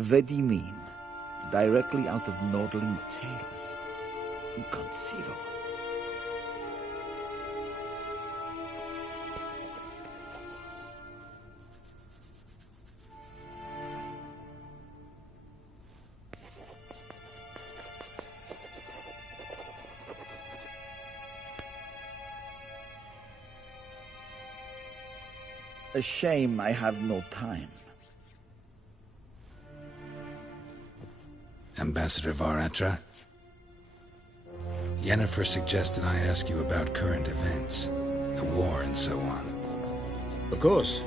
Vedimin, directly out of Nordling tales. Inconceivable. A shame I have no time. Ambassador Varatra? Yennefer suggested I ask you about current events, the war and so on. Of course.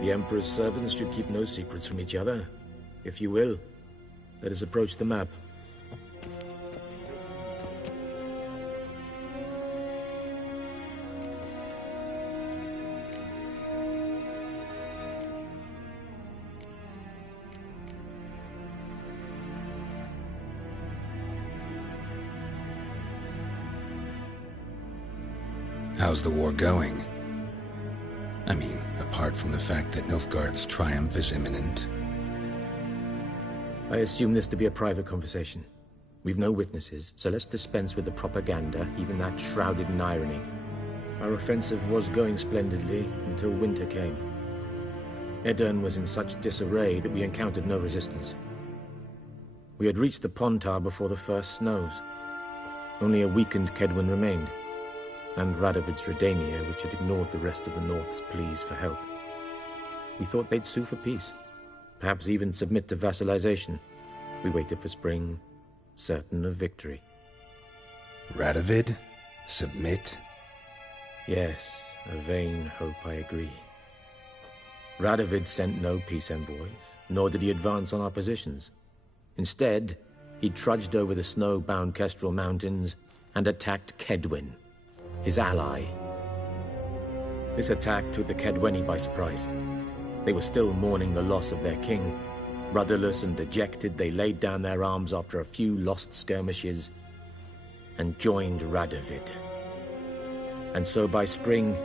The Emperor's servants should keep no secrets from each other. If you will, let us approach the map. How's the war going? I mean, apart from the fact that Nilfgaard's triumph is imminent. I assume this to be a private conversation. We've no witnesses, so let's dispense with the propaganda, even that shrouded in irony. Our offensive was going splendidly until winter came. Edirn was in such disarray that we encountered no resistance. We had reached the Pontar before the first snows. Only a weakened Kedwin remained, and Radovid's Redania, which had ignored the rest of the North's pleas for help. We thought they'd sue for peace, perhaps even submit to vassalization. We waited for spring, certain of victory. Radovid? Submit? Yes, a vain hope, I agree. Radovid sent no peace envoys, nor did he advance on our positions. Instead, he trudged over the snow-bound Kestrel Mountains and attacked Kedwin, his ally. This attack took the Kedweni by surprise. They were still mourning the loss of their king. Rudderless and dejected, they laid down their arms after a few lost skirmishes and joined Radovid. And so by spring,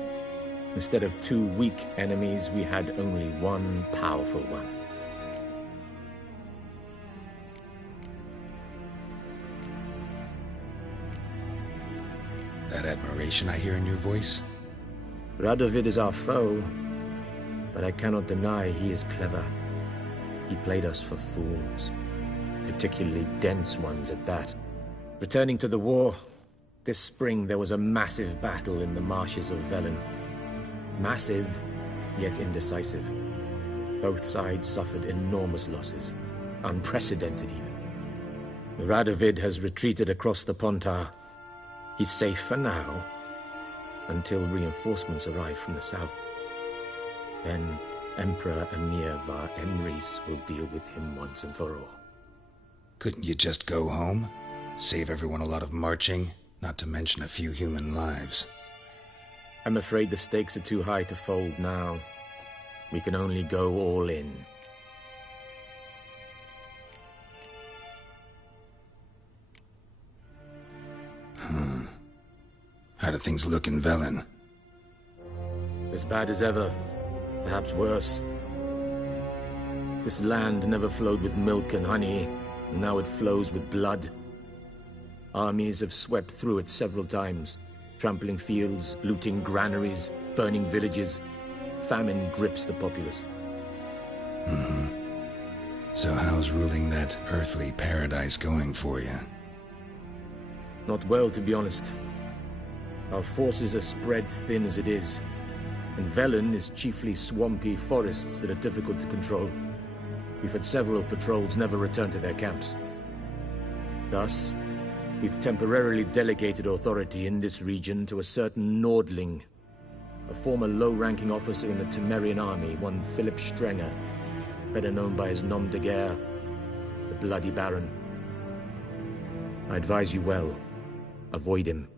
instead of two weak enemies, we had only one powerful one. That admiration I hear in your voice? Radovid is our foe, but I cannot deny he is clever. He played us for fools, particularly dense ones at that. Returning to the war, this spring there was a massive battle in the marshes of Velen. Massive, yet indecisive. Both sides suffered enormous losses, unprecedented even. Radovid has retreated across the Pontar. He's safe for now, until reinforcements arrive from the south. Then Emperor Emir Var Emrys will deal with him once and for all. Couldn't you just go home? Save everyone a lot of marching, not to mention a few human lives. I'm afraid the stakes are too high to fold now. We can only go all in. How do things look in Velen? As bad as ever, perhaps worse. This land never flowed with milk and honey, and now it flows with blood. Armies have swept through it several times, trampling fields, looting granaries, burning villages. Famine grips the populace. So how's ruling that earthly paradise going for you? Not well, to be honest. Our forces are spread thin as it is, and Velen is chiefly swampy forests that are difficult to control. We've had several patrols never return to their camps. Thus, we've temporarily delegated authority in this region to a certain Nordling, a former low-ranking officer in the Temerian army, one Philip Strenger, better known by his nom de guerre, the Bloody Baron. I advise you well. Avoid him.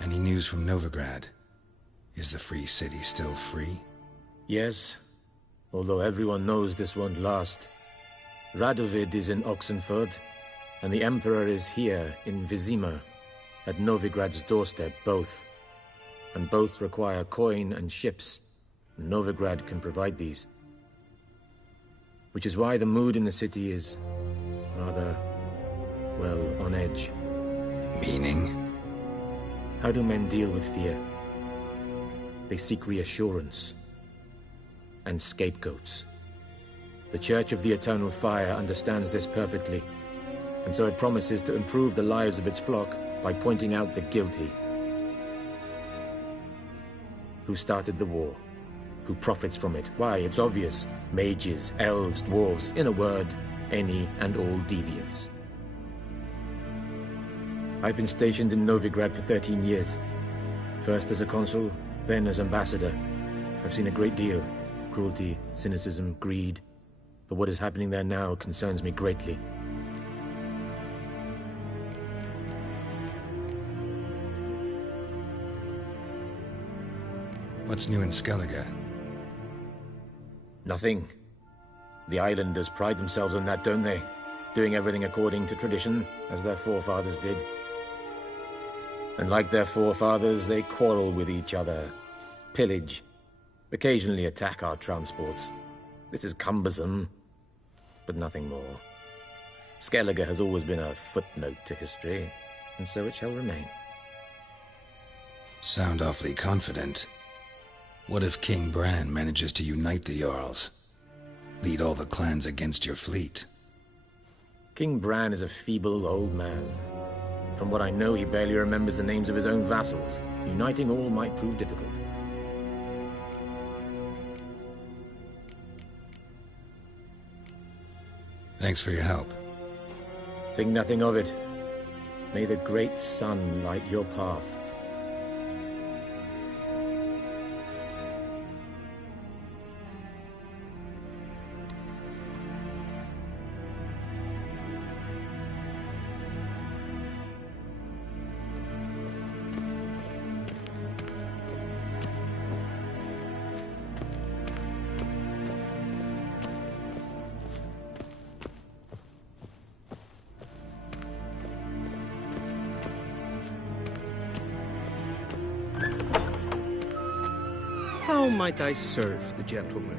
Any news from Novigrad? Is the free city still free? Yes, although everyone knows this won't last. Radovid is in Oxenfurt, and the Emperor is here in Vizima, at Novigrad's doorstep, both. And both require coin and ships. Novigrad can provide these. Which is why the mood in the city is rather, well, on edge. Meaning? How do men deal with fear? They seek reassurance and scapegoats. The Church of the Eternal Fire understands this perfectly, and so it promises to improve the lives of its flock by pointing out the guilty. Who started the war? Who profits from it? Why, it's obvious. Mages, elves, dwarves, in a word, any and all deviants. I've been stationed in Novigrad for 13 years. First as a consul, then as ambassador. I've seen a great deal. Cruelty, cynicism, greed. But what is happening there now concerns me greatly. What's new in Skellige? Nothing. The islanders pride themselves on that, don't they? Doing everything according to tradition, as their forefathers did. And like their forefathers, they quarrel with each other, pillage, occasionally attack our transports. This is cumbersome, but nothing more. Skellige has always been a footnote to history, and so it shall remain. Sound awfully confident. What if King Bran manages to unite the Jarls? Lead all the clans against your fleet? King Bran is a feeble old man. From what I know, he barely remembers the names of his own vassals. Uniting all might prove difficult. Thanks for your help. Think nothing of it. May the great sun light your path. How might I serve the gentleman?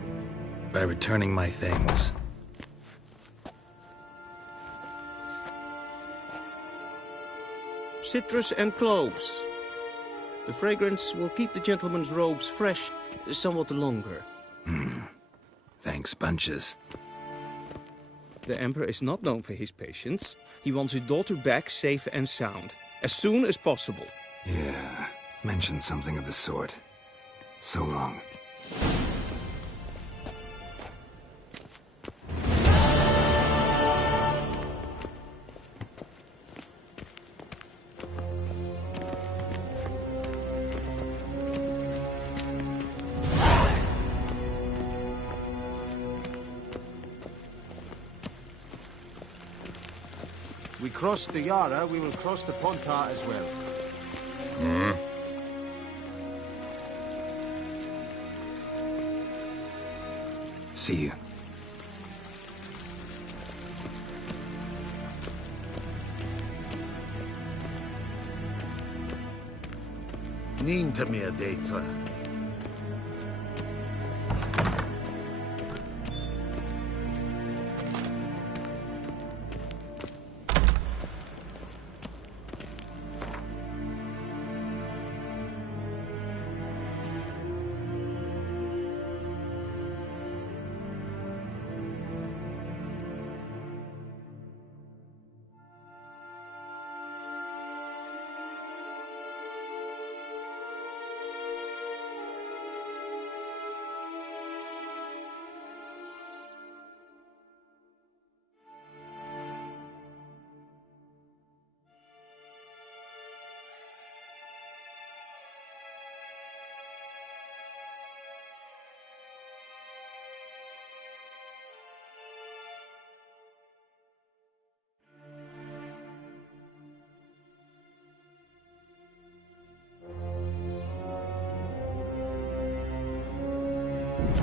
By returning my things. Citrus and cloves. The fragrance will keep the gentleman's robes fresh somewhat longer. Thanks, bunches. The Emperor is not known for his patience. He wants his daughter back safe and sound, as soon as possible. Yeah, mentioned something of the sort. So long. We crossed the Yara, we will cross the Pontar as well. See you. Nínta mé déta.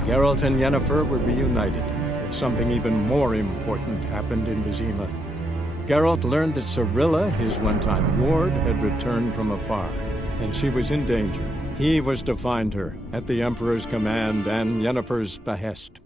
Geralt and Yennefer were reunited, but something even more important happened in Vizima. Geralt learned that Cirilla, his one-time ward, had returned from afar, and she was in danger. He was to find her, at the Emperor's command and Yennefer's behest.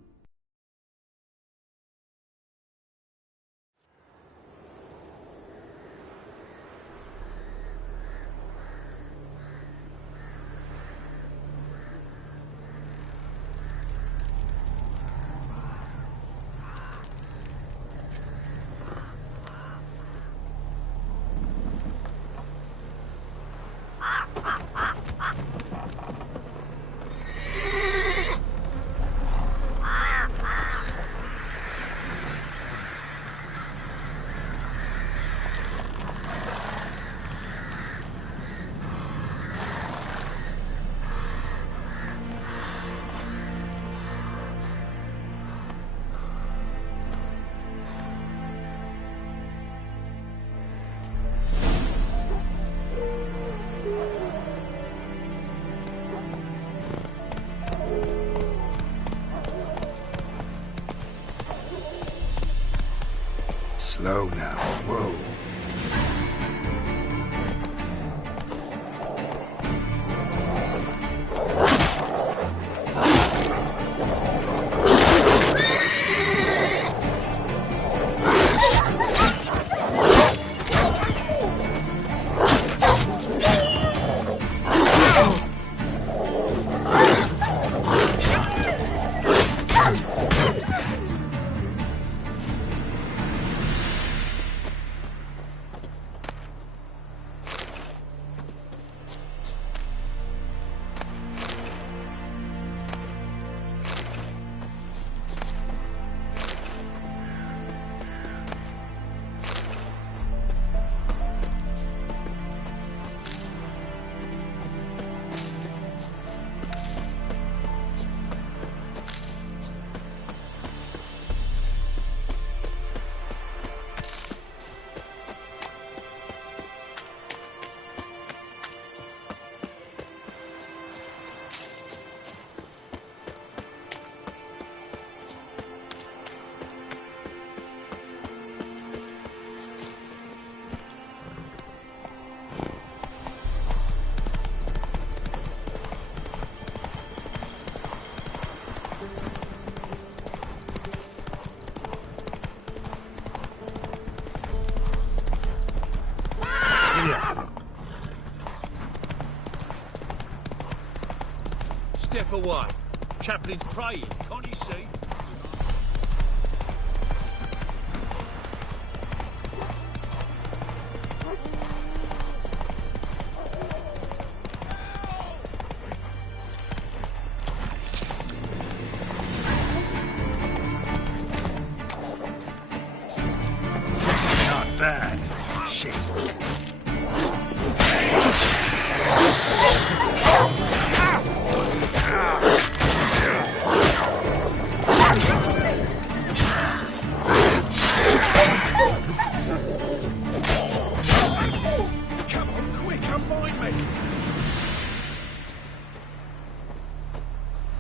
Slow now. Whoa. Step away. Chaplain's praying, can't you see? Not bad. Shit.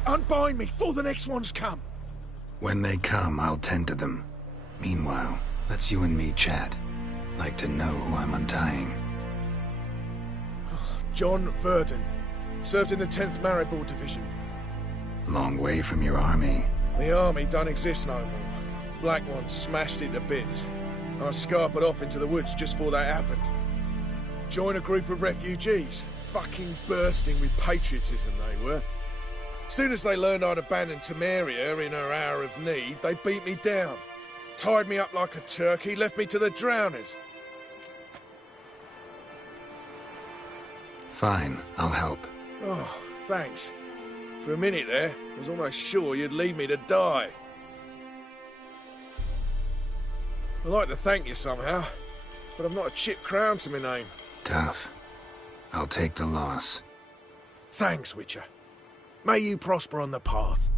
Unbind me before the next ones come. When they come, I'll tend to them. Meanwhile, let's you and me chat. Like to know who I'm untying. John Verdon. Served in the 10th Maribor Division. Long way from your army. The army don't exist no more. Black Ones smashed it to bits. I scarpered off into the woods just before that happened. Joined a group of refugees. Fucking bursting with patriotism they were. Soon as they learned I'd abandoned Temeria in her hour of need, they beat me down. Tied me up like a turkey, left me to the drowners. Fine, I'll help. Oh, thanks. For a minute there, I was almost sure you'd leave me to die. I'd like to thank you somehow, but I've not a chip crown to my name. Tough. I'll take the loss. Thanks, Witcher. May you prosper on the path.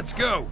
Let's go!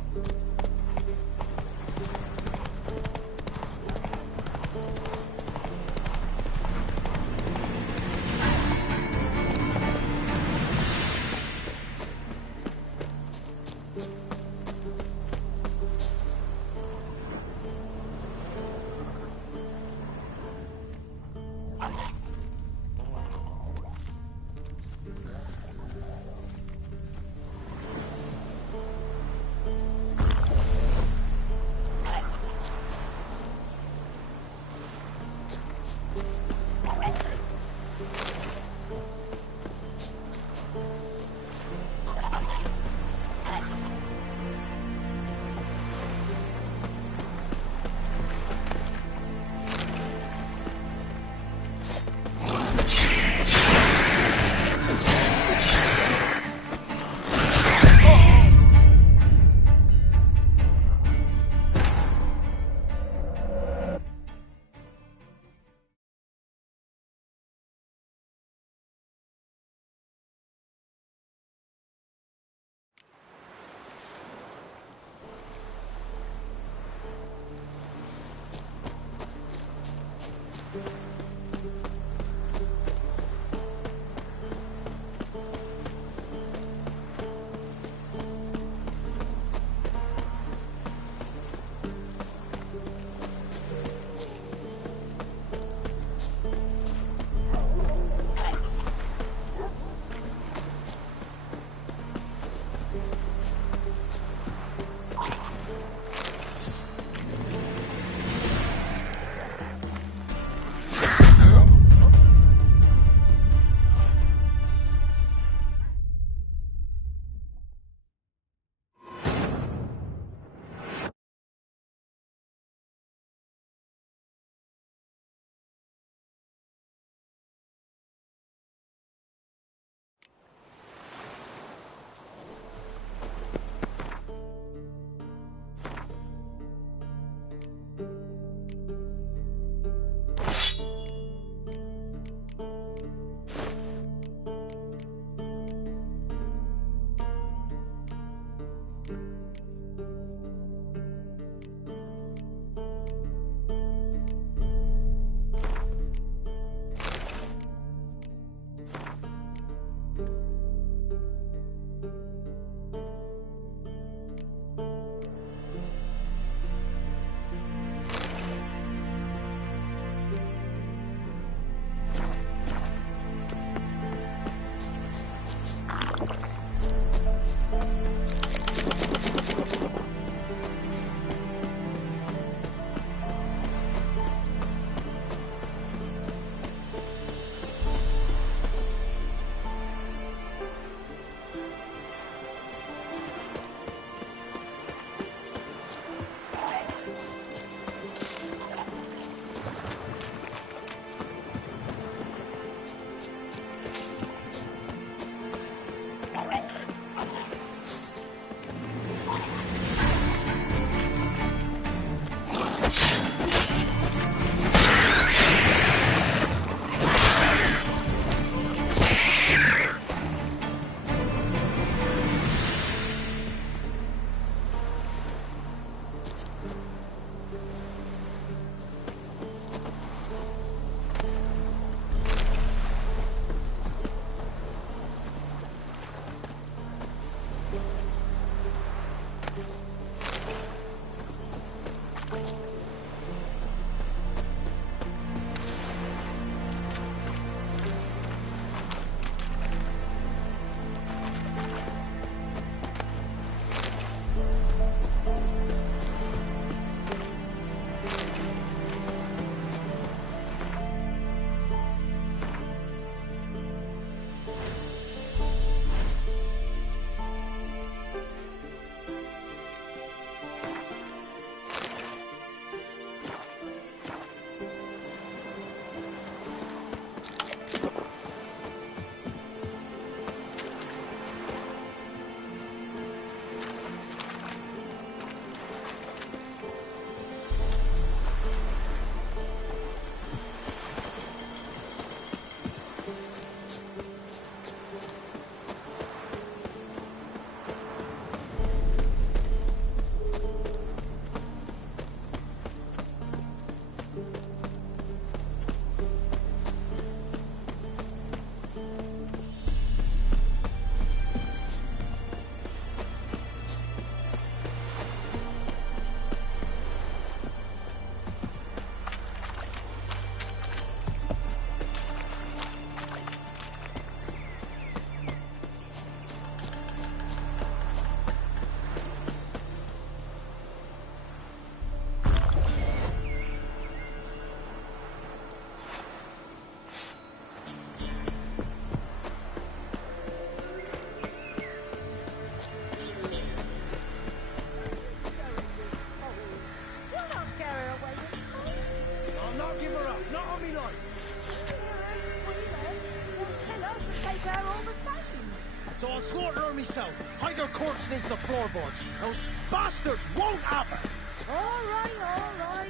so I'll slaughter her myself. Hide her corpse neath the floorboards. Those bastards won't have her! All right.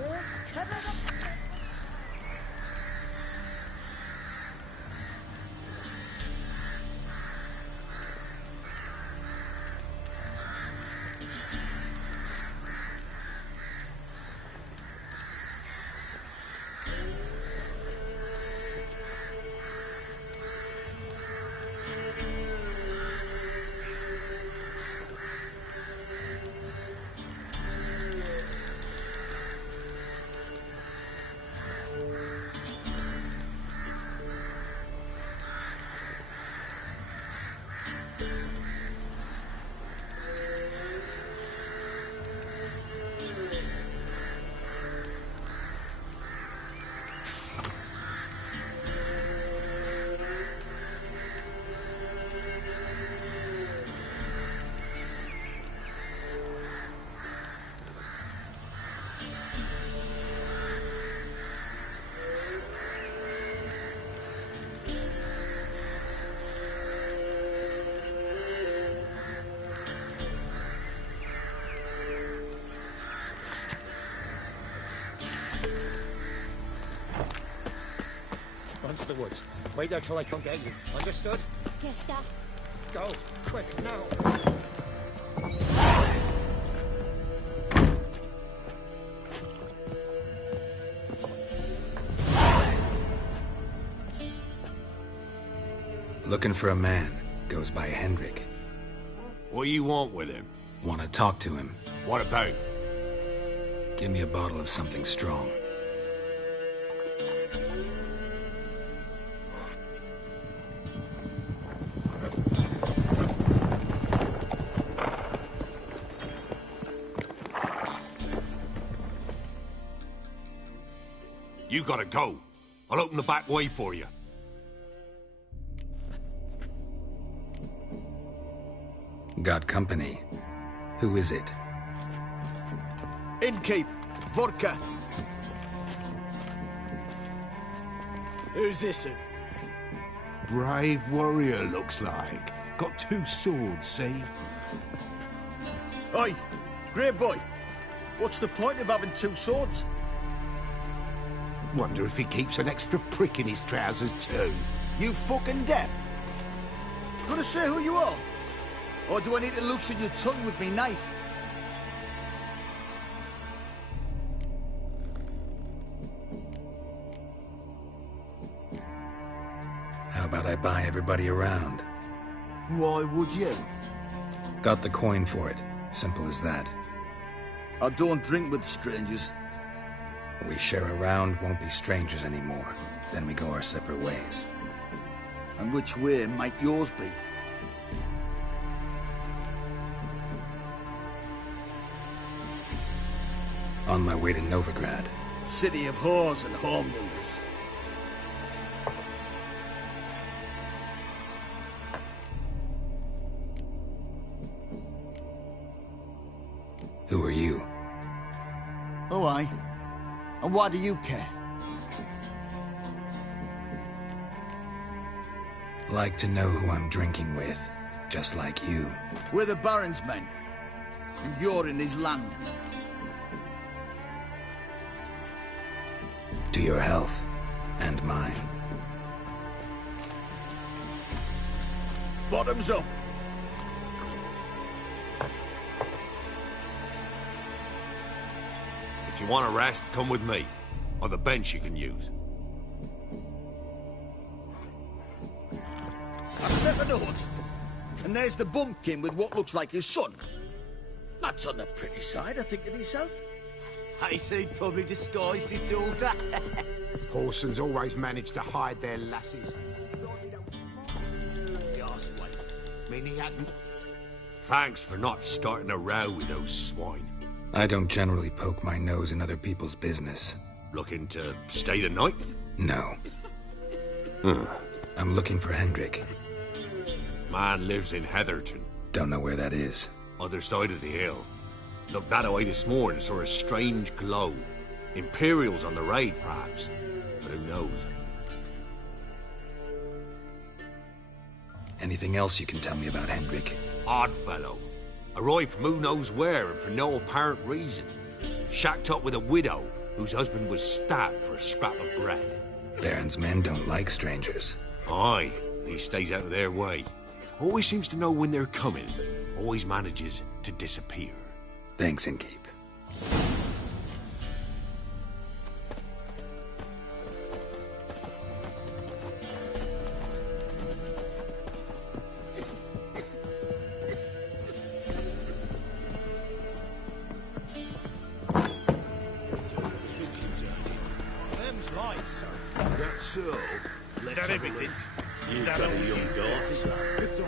We'll cut it up. Onto the woods. Wait there till I come get you. Understood? Yes, Dad. Go. Quick, now. Looking for a man. Goes by Hendrik. What do you want with him? Want to talk to him. What about? Give me a bottle of something strong. You gotta go. I'll open the back way for you. Got company. Who is it? Innkeep, vodka. Who's this? Brave warrior, looks like. Got 2 swords, see? Oi, grey boy. What's the point of having 2 swords? Wonder if he keeps an extra prick in his trousers, too. You fucking deaf? Gonna say who you are? Or do I need to loosen your tongue with me knife? How about I buy everybody around? Why would you? Got the coin for it. Simple as that. I don't drink with strangers. We share a round, won't be strangers anymore. Then we go our separate ways. And which way might yours be? On my way to Novigrad. City of whores and whoremongers. Who are you? Oh, aye. And why do you care? Like to know who I'm drinking with. Just like you. We're the Baron's men. And you're in his land. To your health. And mine. Bottoms up. If you want a rest, come with me. Or the bench you can use. I step in the hut, and there's the bumpkin with what looks like his son. That's on the pretty side, I think to myself. I say he'd probably disguised his daughter. Horsons always manage to hide their lasses. The arsewipe. Mean he hadn't. Thanks for not starting a row with those swine. I don't generally poke my nose in other people's business. Looking to stay the night? No. I'm looking for Hendrik. Man lives in Heatherton. Don't know where that is. Other side of the hill. Looked that away this morning, saw a strange glow. Imperials on the raid, perhaps. But who knows? Anything else you can tell me about Hendrik? Odd fellow. Arrived from who knows where and for no apparent reason. Shacked up with a widow whose husband was stabbed for a scrap of bread. Baron's men don't like strangers. Aye, he stays out of their way. Always seems to know when they're coming. Always manages to disappear. Thanks, Innkeep. Them's lies, sir. That's so. Let's That have a everything? look. Is that got all a you young do? daughter. It's all.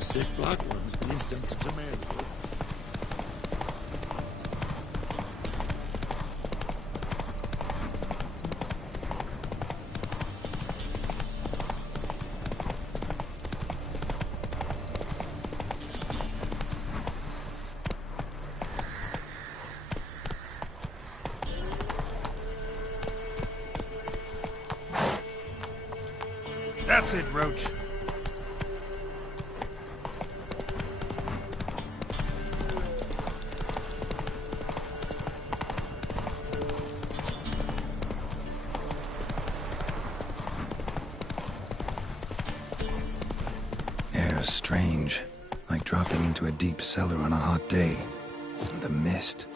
Sick black ones being sent to America. That's it, Roach. Air's strange, like dropping into a deep cellar on a hot day. And the mist.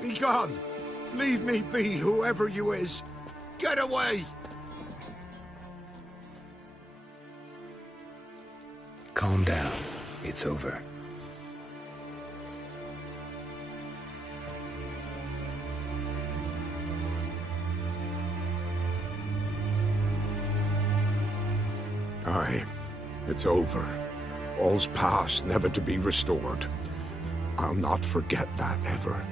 Be gone! Leave me be, whoever you is! Get away! Calm down. It's over. Aye, it's over. All's past, never to be restored. I'll not forget that ever.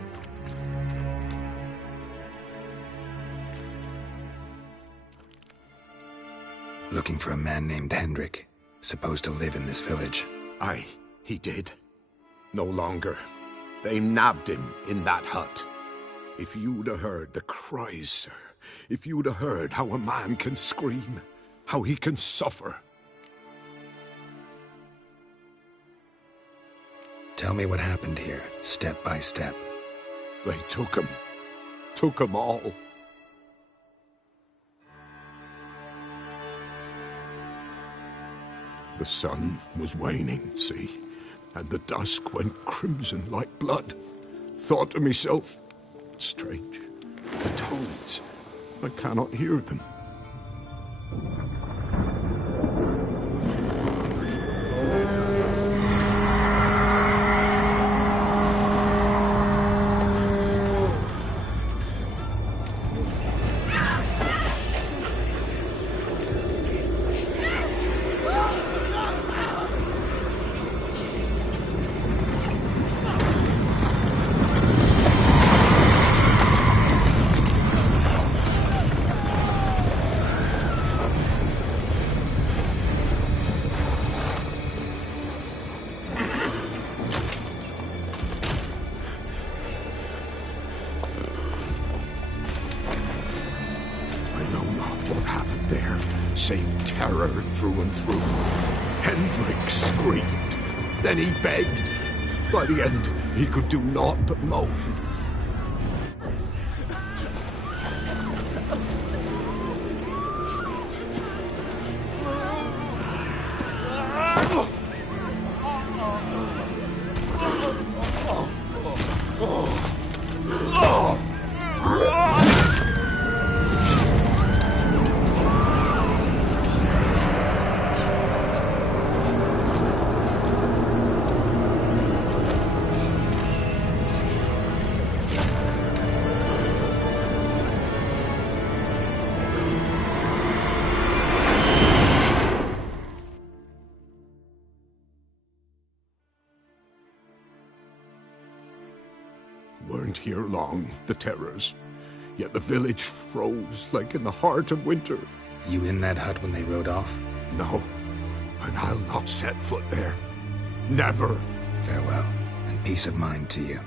Looking for a man named Hendrik, supposed to live in this village. Aye, he did. No longer. They nabbed him in that hut. If you'd have heard the cries, sir. If you'd have heard how a man can scream, how he can suffer. Tell me what happened here, step by step. They took him. Took him all. The sun was waning, see, and the dusk went crimson like blood. Thought to myself, strange, the toads, I cannot hear them. save terror through and through. Hendrik screamed. Then he begged. By the end, he could do naught but moan. Weren't here long, the terrors. Yet the village froze like in the heart of winter. You in that hut when they rode off? No, and I'll not set foot there. Never. Farewell, and peace of mind to you.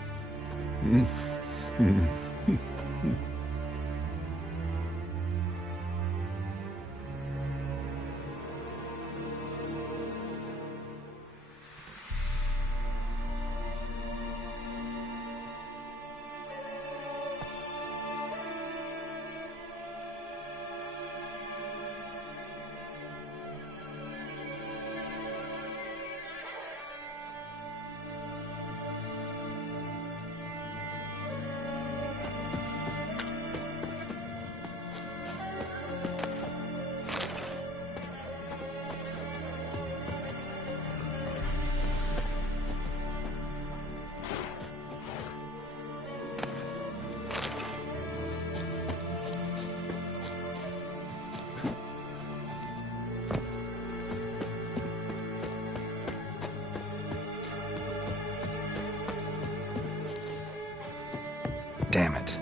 Damn it.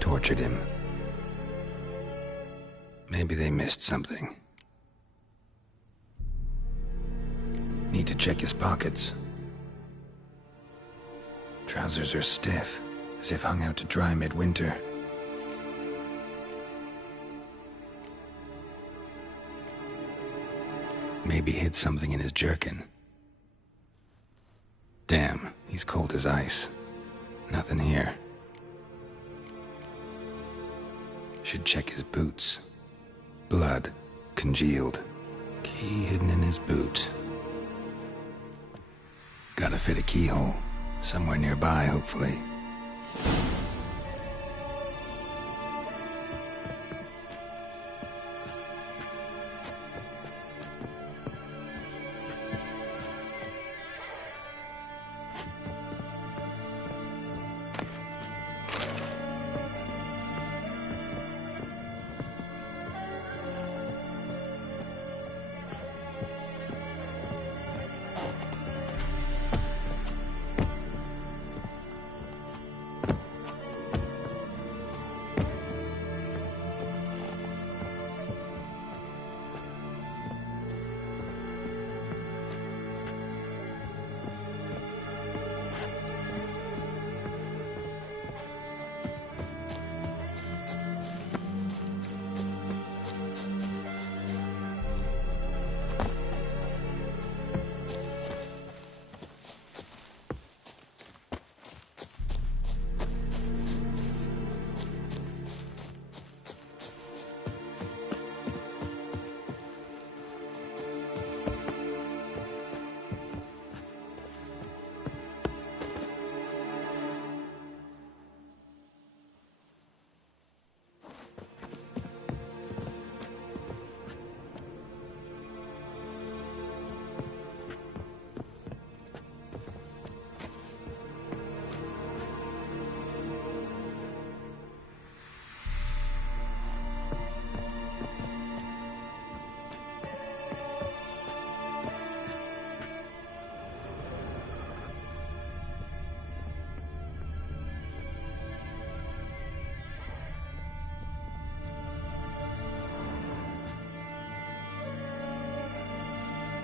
Tortured him. Maybe they missed something. Need to check his pockets. Trousers are stiff, as if hung out to dry midwinter. Maybe hid something in his jerkin. Damn, he's cold as ice. Nothing here. Should check his boots. Blood, congealed. Key hidden in his boot. Gotta fit a keyhole. Somewhere nearby, hopefully.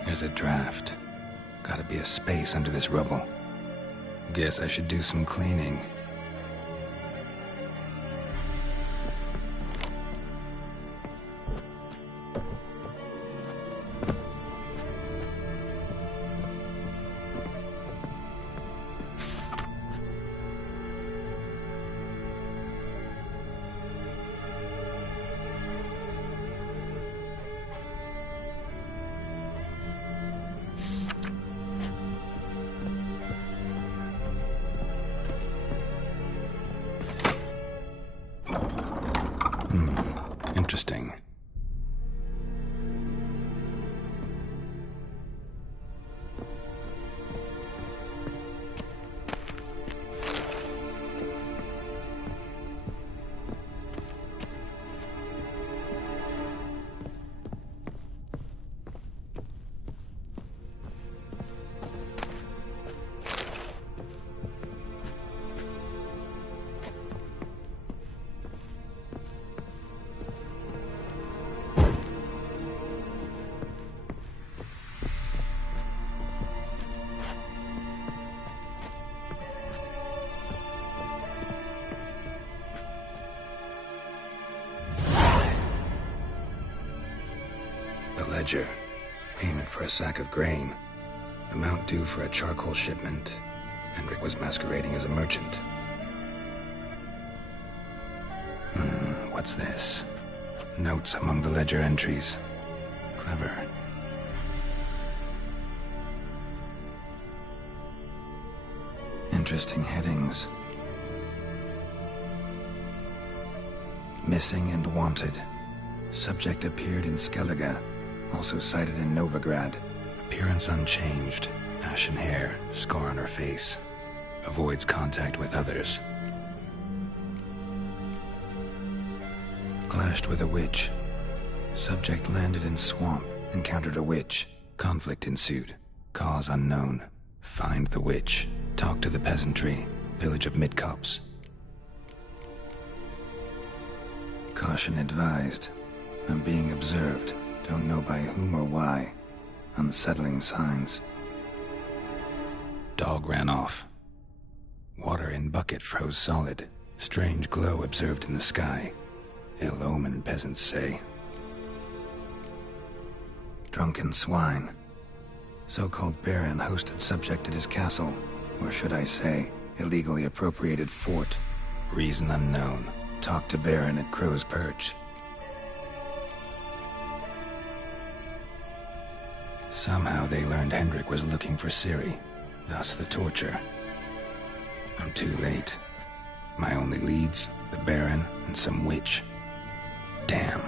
There's a draft. Gotta be a space under this rubble. Guess I should do some cleaning. A ledger. Payment for a sack of grain. Amount due for a charcoal shipment. Hendrik was masquerading as a merchant. What's this? Notes among the ledger entries. Clever. Interesting headings. Missing and wanted. Subject appeared in Skellige, also cited in Novigrad. Appearance unchanged. Ashen hair, scar on her face. Avoids contact with others. Clashed with a witch. Subject landed in swamp, encountered a witch. Conflict ensued. Cause unknown. Find the witch. Talk to the peasantry. Village of Midcopse. Caution advised. I'm being observed. Don't know by whom or why. Unsettling signs. Dog ran off. Water in bucket froze solid. Strange glow observed in the sky. Ill omen, peasants say. Drunken swine. So-called baron hosted subject at his castle. Or should I say, illegally appropriated fort. Reason unknown. Talk to baron at Crow's Perch. Somehow they learned Hendrik was looking for Ciri. Thus the torture. I'm too late. My only leads, the baron and some witch. Damn.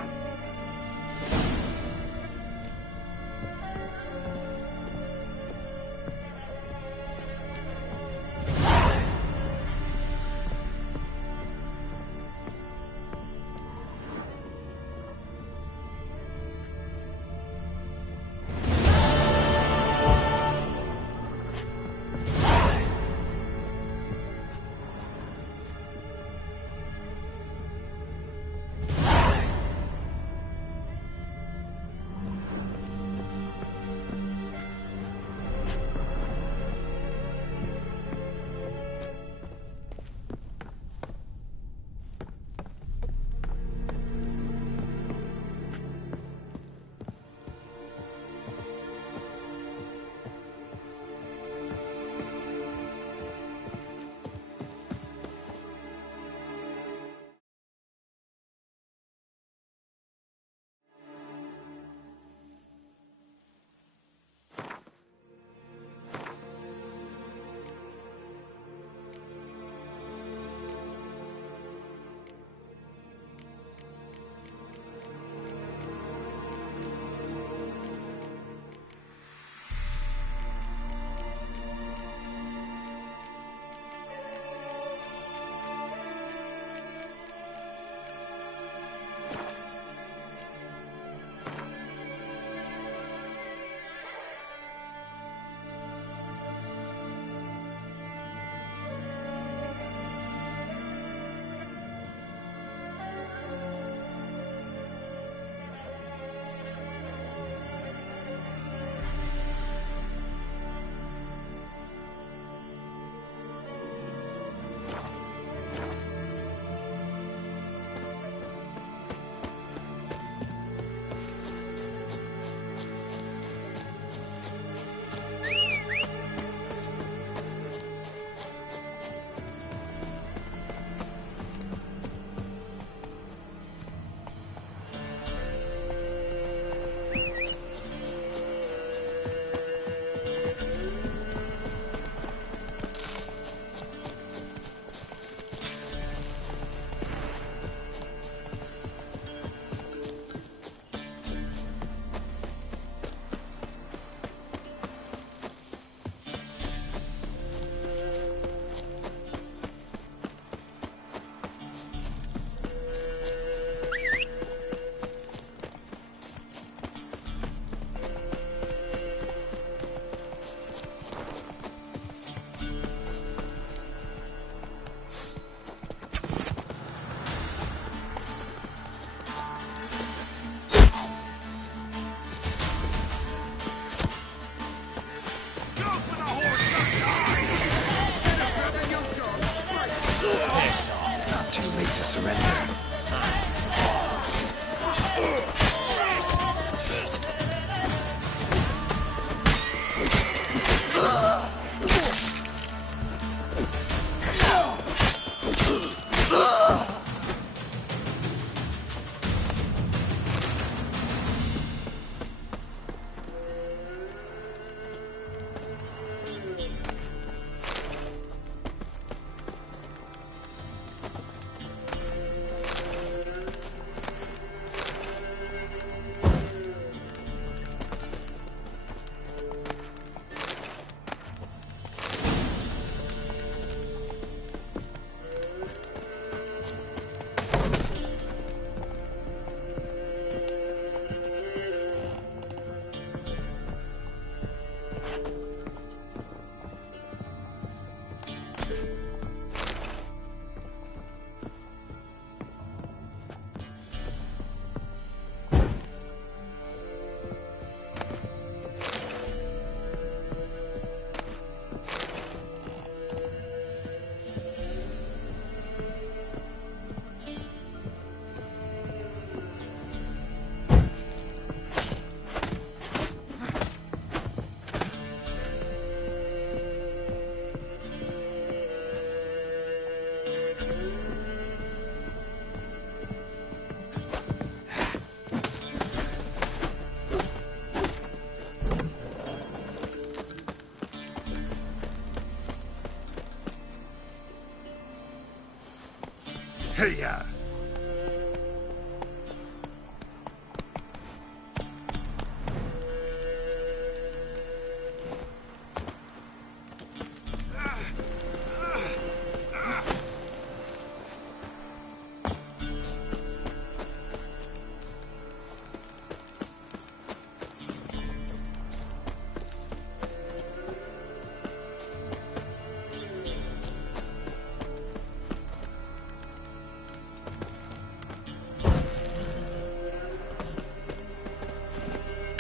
Hey-ya!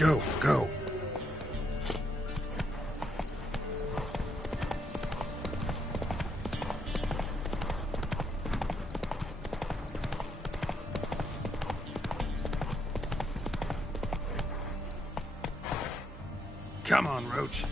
Go, go. Come on, Roach.